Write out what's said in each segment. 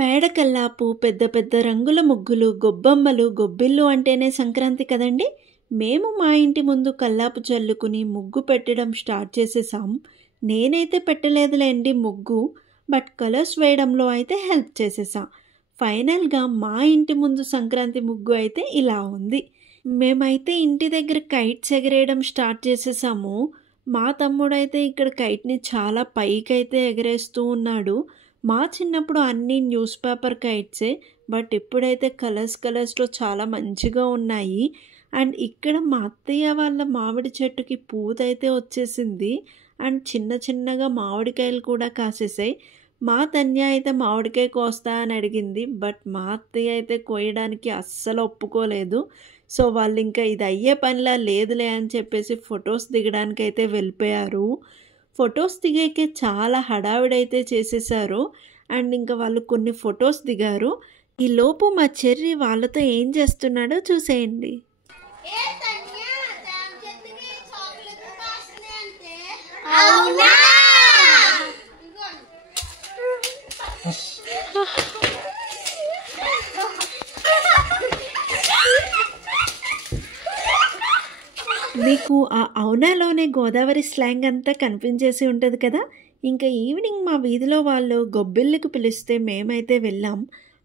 పేడ కల్లాపు, పెద్ద పెద్ద రంగుల ముగ్గులు, గొబ్బమ్మలు, గొబ్బిళ్ళు అంటేనే సంక్రాంతి కదండి. మేము మా ఇంటి ముందు కల్లాపు చల్లుకుని ముగ్గు పెట్టడం స్టార్ట్ చేసేసాం. నేనైతే పెట్టలేదులేండి ముగ్గు, బట్ కలర్స్ వేయడంలో అయితే హెల్ప్ చేసేసా. ఫైనల్గా మా ఇంటి ముందు సంక్రాంతి ముగ్గు అయితే ఇలా ఉంది. మేమైతే ఇంటి దగ్గర కైట్స్ ఎగరేయడం స్టార్ట్ చేసేసాము. మా తమ్ముడైతే ఇక్కడ కైట్ని చాలా పైకైతే ఎగరేస్తూ ఉన్నాడు. మా చిన్నప్పుడు అన్నీ న్యూస్ పేపర్ కైట్సే, బట్ ఇప్పుడైతే కలర్స్లో చాలా మంచిగా ఉన్నాయి. అండ్ ఇక్కడ మా అత్తయ్య వాళ్ళ మామిడి చెట్టుకి పూతైతే వచ్చేసింది. అండ్ చిన్న చిన్నగా మామిడికాయలు కూడా కాసేసాయి. మా తన్య అయితే మామిడికాయ కోస్తా అని అడిగింది, బట్ మా అత్తయ్య అయితే కోయడానికి అస్సలు ఒప్పుకోలేదు. సో వాళ్ళు ఇంకా ఇది అయ్యే పనిలా లేదులే అని చెప్పేసి ఫొటోస్ దిగడానికి అయితే వెళ్ళిపోయారు. ఫొటోస్ దిగాకే చాలా హడావిడైతే చేసేసారు. అండ్ ఇంకా వాళ్ళు కొన్ని ఫొటోస్ దిగారు. ఈ లోపు మా చెర్రి వాళ్ళతో ఏం చేస్తున్నాడో చూసేయండి. మీకు ఆ అవునాలోనే గోదావరి స్లాంగ్ అంతా కనిపించేసి ఉంటుంది కదా. ఇంకా ఈవినింగ్ మా వీధిలో వాళ్ళు గొబ్బిళ్ళకు పిలిస్తే మేమైతే వెళ్ళాం.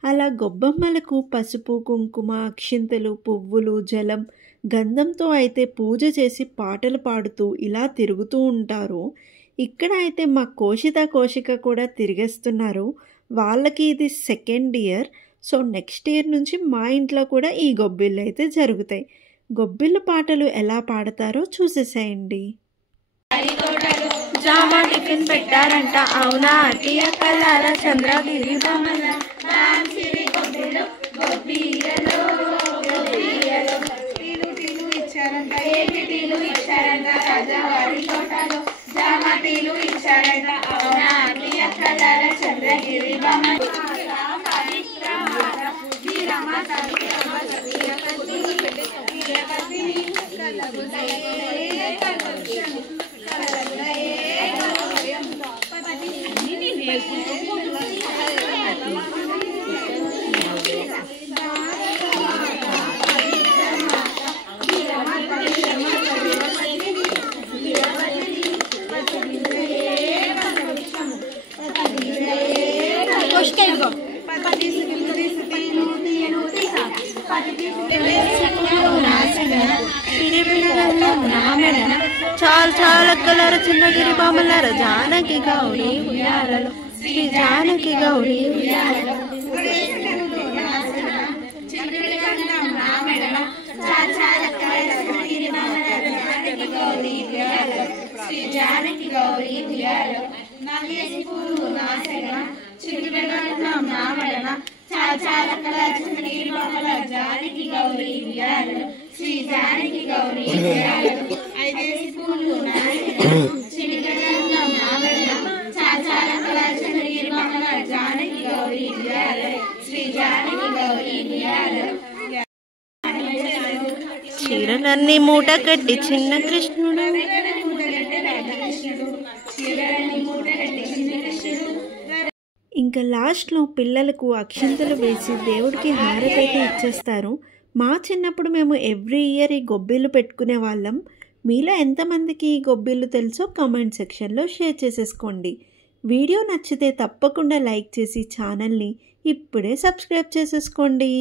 అలా గొబ్బమ్మలకు పసుపు, కుంకుమ, అక్షింతలు, పువ్వులు, జలం, గంధంతో అయితే పూజ చేసి పాటలు పాడుతూ ఇలా తిరుగుతూ ఉంటారు. ఇక్కడ అయితే మా కోశిక కూడా తిరిగేస్తున్నారు. వాళ్ళకి ఇది second year. So next year నుంచి మా ఇంట్లో కూడా ఈ గొబ్బిళ్ళు అయితే జరుగుతాయి. గొబ్బిళ్ళు పాటలు ఎలా పాడతారో చూసేసేయండి. జామా టిఫిన్ పెట్టారంట, అవునా అటియ కల్లారా చంద్రగిరి ఇచ్చారంట, ఏపీ టీలు ఇచ్చారంట, రాజావారి తోటలో జామా టీలు ఇచ్చారంట, అవునా అటియ కల్లారా చంద్రగిరి చాలు చాలు అక్కలార చిన్నగిరి బామలార జానకి గౌరీ ఉయ్యాలలో, శ్రీ జానకి గౌరీ ఉయ్యాలలో, శ్రీ జానకి గౌరీ ఉయ్యాలలో, నాగేసి పూలు నాసెన చిరుబెగం నామడన చాచాలకల చిన్నగిరి బామలార జానకి గౌరీ ఉయ్యాలలో, శ్రీ జానకి గౌరీ ఉయ్యాలలో, ఐదేసి పూలు నాసెన చిరుబెగం నామడన చాచాలకల చిన్నగిరి బామలార జానకి గౌరీ ఉయ్యాలలో, శ్రీ జానకి గౌరీ ఉయ్యాలలో. చీరలన్నీ మూట కట్టి చిన్న కృష్ణుడు, ఇంకా లాస్ట్లో పిల్లలకు అక్షింతలు వేసి దేవుడికి హారతి అయితే ఇచ్చేస్తారు. మా చిన్నప్పుడు మేము ఎవ్రీ ఇయర్ ఈ గొబ్బిళ్ళు పెట్టుకునే వాళ్ళం. మీలో ఎంతమందికి ఈ గొబ్బిళ్ళు తెలుసో కామెంట్ సెక్షన్లో షేర్ చేసేసుకోండి. వీడియో నచ్చితే తప్పకుండా లైక్ చేసి ఛానల్ని ఇప్పుడే సబ్స్క్రైబ్ చేసేసుకోండి.